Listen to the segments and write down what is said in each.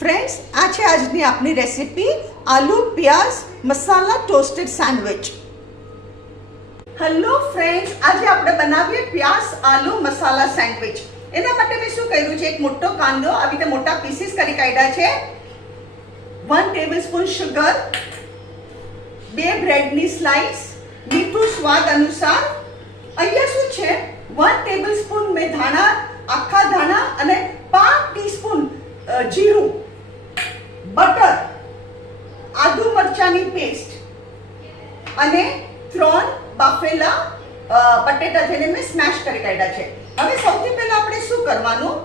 Friends, આ છે આજની આપણી રેસીપી આલુ પ્યાઝ મસાલા ટોસ્ટેડ સેન્ડવિચ. હેલો ફ્રેન્ડ્સ, આજે આપણે બનાવીએ પ્યાઝ આલુ મસાલા સેન્ડવિચ. એના માટે મેં શું કર્યું છે, એક મોટો કાંદો આવી રીતે મોટા પીસીસ કરી કાઢ્યા છે, 1 ટેબલસ્પૂન શુગર, 2 બ્રેડની સ્લાઇસ, મીઠું સ્વાદ અનુસાર. અહીંયા શું છે, 1 ટેબલસ્પૂન મેં ધાણા, આખા ધાણા અને 5 ટીસ્પૂન જીરું, બટર, આદુ મરચાની પેસ્ટ અને 3 બાફેલા બટેટા જેને મેં સ્મેશ કરી કાઢ્યા છે. હવે સૌથી પહેલા આપણે શું કરવાનું,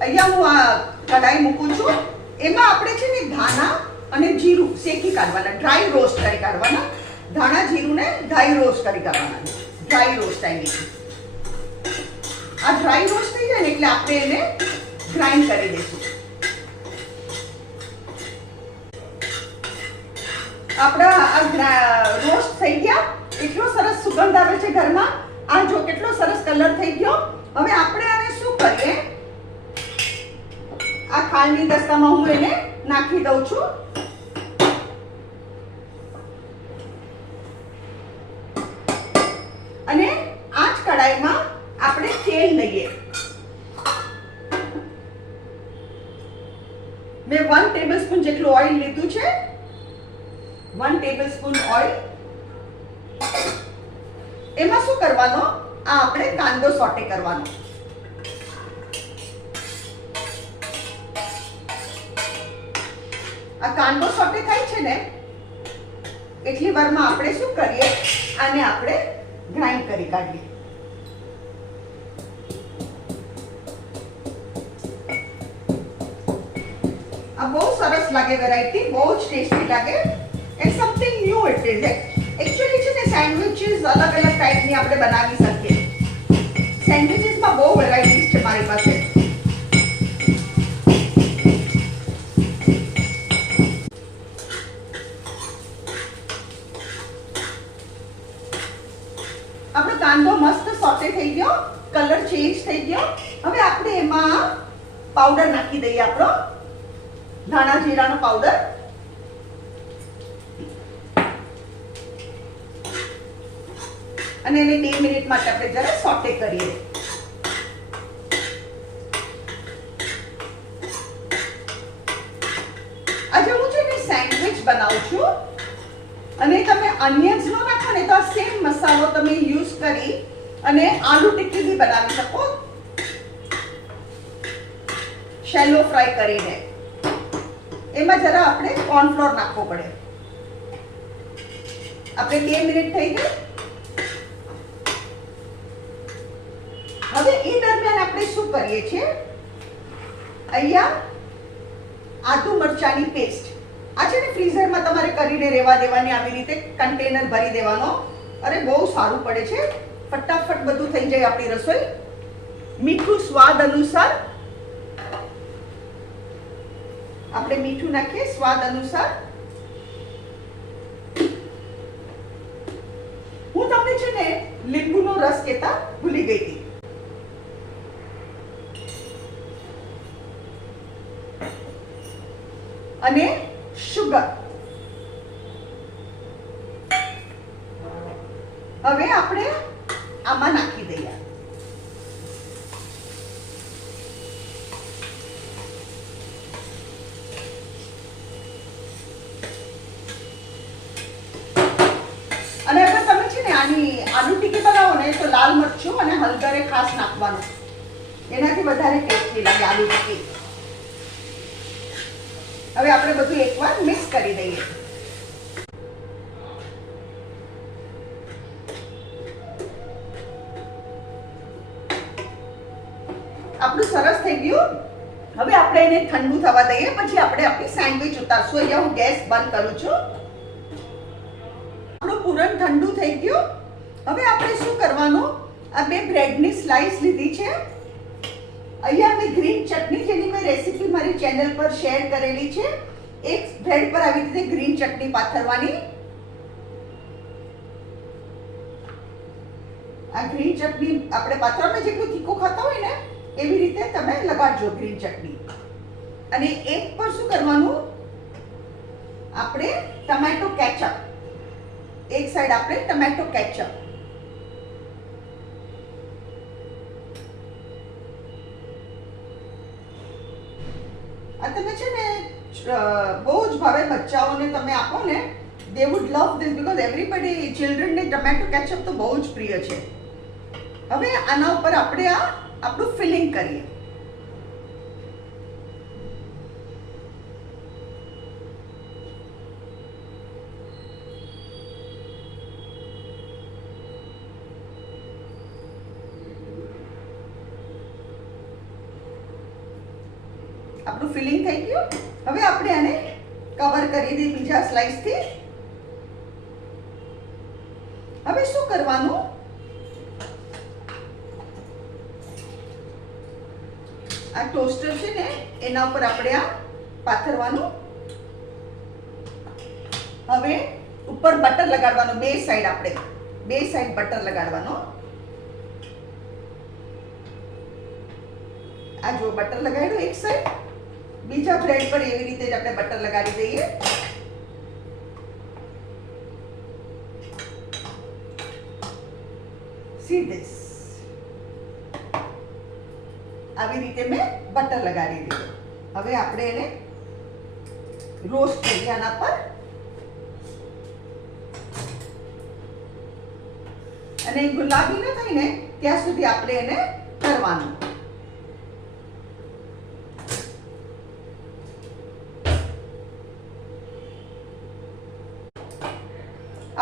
અહીંયા હું આ કઢાઈ મૂકું છું, એમાં આપણે છે ને ધાણા અને જીરું શેકી કાઢવાના, ડ્રાય રોસ્ટ કરી કાઢવાના. ધાણા જીરુંને ડ્રાય રોસ્ટ કરી કાઢવાના. ડ્રાય રોસ્ટ આવી ગયું. આ ડ્રાય રોસ્ટ થઈ જાય ને એટલે આપણે એને ગ્રાઇન્ડ કરી દઈશું. આપણા આ રોસ્ટ થઈ ગયા, એટલો સરસ સુગંધ આવે છે ઘરમાં. આ જો કેટલો સરસ કલર થઈ ગયો. હવે આપણે આને શું કરીએ, આ ખાંડની દસ્તામાં હું એને નાખી દઉં છું. અને આ જ કઢાઈમાં આપણે તેલ લઈએ. મેં 1 ટેબલસ્પૂન જેટલું ઓઇલ લીધું છે. 1 ટેબલસ્પૂન ઓઇલ. એમાં શું કરવાનો, આ આપણે કાંદો સોટે કરવાનો. આ કાંદો સોટે થાય છે ને એટલી વારમાં આપણે શું કરીએ, આને આપણે ગ્રાઇન્ડ કરી કાઢીએ. આ બહુ સરસ લાગે, વેરાયટી બહુ જ ટેસ્ટી લાગે. And something new it is. Actually છે ને સેન્ડવિચીસ અલગ અલગ ટાઈપની આપણે બનાવી શકીએ. સેન્ડવિચીસમાં બહુ વેરાયટીઝ છે મારી પાસે. આપણો કાંદો મસ્ત સોટે થઈ ગયો, કલર ચેન્જ થઈ ગયો. હવે આપણે એમાં પાવડર નાખી દઈએ, આપણો ધાણા જીરાનો પાવડર. અને એને 2 મિનિટ માટે આપણે જરા સોટે કરીએ. આજે હું છે ને સેન્ડવિચ બનાવું છું, અને તમે અનિયન્સ નો નાખો ને તો આ સેમ મસાલો તમે યુઝ કરી અને આલુ ટિક્કી બી બનાવી શકો, શેલો ફ્રાય કરીને. એમાં જરા આપણે કોર્નફ્લોર નાખવો પડે. આપણે 2 મિનિટ થઈ ગઈ. હવે એ દરમિયાન આપણે શું કરીએ છીએ, અહીંયા આદુ મરચાની પેસ્ટ. આ છે ને ફ્રીઝરમાં તમારે કરીને રહેવા દેવાની, આવી રીતે કન્ટેનર ભરી દેવાનો. અરે બહુ સારું પડે છે, ફટાફટ બધું થઈ જાય આપણી રસોઈ. મીઠું સ્વાદ અનુસાર. આપણે મીઠું નાખીએ સ્વાદ અનુસાર. હું તમને છે ને લીંબુનો રસ કહેતા ભૂલી ગઈ હતી. અને શુગર. હવે આપણે આમાં નાખી દઈએ. અને અગર તમે છે ને આની આલુ ટિક્કી બનાવો ને તો લાલ મરચું અને હળદર ખાસ નાખવાનું, એનાથી વધારે ટેસ્ટી લાગે આલુ ટિક્કી. હવે આપણે બધું એકવાર મિક્સ કરી દઈએ. આપણું સરસ થઈ ગયું. હવે આપણે એને ઠંડુ થવા દઈએ, પછી આપણે આપણી સેન્ડવિચ ઉતારશું. અહીંયા હું ગેસ બંધ કરું છું. આપણું પૂરણ ઠંડુ થઈ ગયું. હવે આપણે શું કરવાનું, આ 2 બ્રેડની સ્લાઇસ લીધી છે. અહીંયા મેં ગ્રીન ચટણી, જેની મેં રેસીપી મારી ચેનલ પર શેર કરેલી છે. એક બ્રેડ પર આવી રીતે ગ્રીન ચટણી પાથરવાની. આ ગ્રીન ચટણી આપણે પાથરવામાં જેટલું તીખું ખાતા હોય ને એવી રીતે તમે લગાડજો ગ્રીન ચટણી. અને એક પર શું કરવાનું, આપણે ટમેટો કેચઅપ, એક સાઈડ આપણે ટમેટો કેચઅપ, આ તમે છે ને બહુ જ ભાવે બચ્ચાઓને તમે આપો ને, they would love this because everybody children ને ટમેટો કેચઅપ તો બહુ જ પ્રિય છે. હવે આના ઉપર આપણે આ આપણું ફિલિંગ કરીએ. આપણું ફિલિંગ થઈ ગયું. હવે આપણે આને કવર કરી દઈએ બીજા સ્લાઇસ થી. હવે શું કરવાનું, આ ટોસ્ટર છે ને એના ઉપર આપણે આ પાથરવાનું. હવે ઉપર બટર લગાડવાનું, બે સાઈડ આપણે બે સાઈડ બટર લગાડવાનો. આ જો બટર લગાડ્યું એક સાઈડ, બીજા બ્રેડ પર એવી રીતે જ આપણે બટર લગાડી દઈએ. See this, આવી રીતે મેં બટર લગાડી દીધું. હવે આપણે એને રોસ્ટ કરીએ આના પર. અને ગુલાબી ન થાય ને ત્યાં સુધી આપણે એને કરવાનું.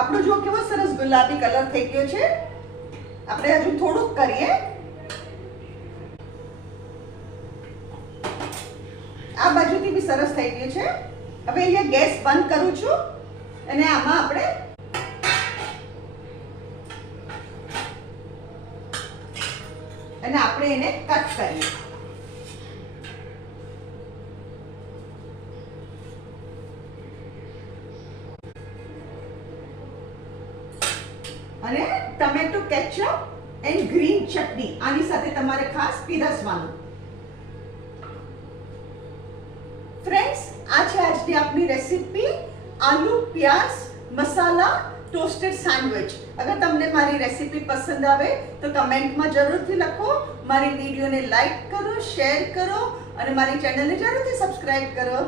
આપણો જો કેવો સરસ ગુલાબી કલર થઈ ગયો છે. આપણે હજુ થોડુંક કરીએ. આ બાજુથી બી સરસ થઈ ગયું છે. હવે અહીંયા ગેસ બંધ કરું છું અને આમાં આપણે એને કટ કરીએ. અને ટમેટો કેચઅપ એન્ડ ગ્રીન ચટણી આની સાથે તમારે ખાસ પીરસવાનું. ફ્રેન્ડ્સ, આ છે આજની આપણી રેસીપી આલુ પ્યાજ મસાલા ટોસ્ટેડ સેન્ડવિચ. અગર તમને મારી રેસીપી પસંદ આવે તો કમેન્ટમાં જરૂરથી લખો. મારી વિડીયોને લાઈક કરો, શેર કરો અને મારી ચેનલને જરૂરથી સબસ્ક્રાઇબ કરો.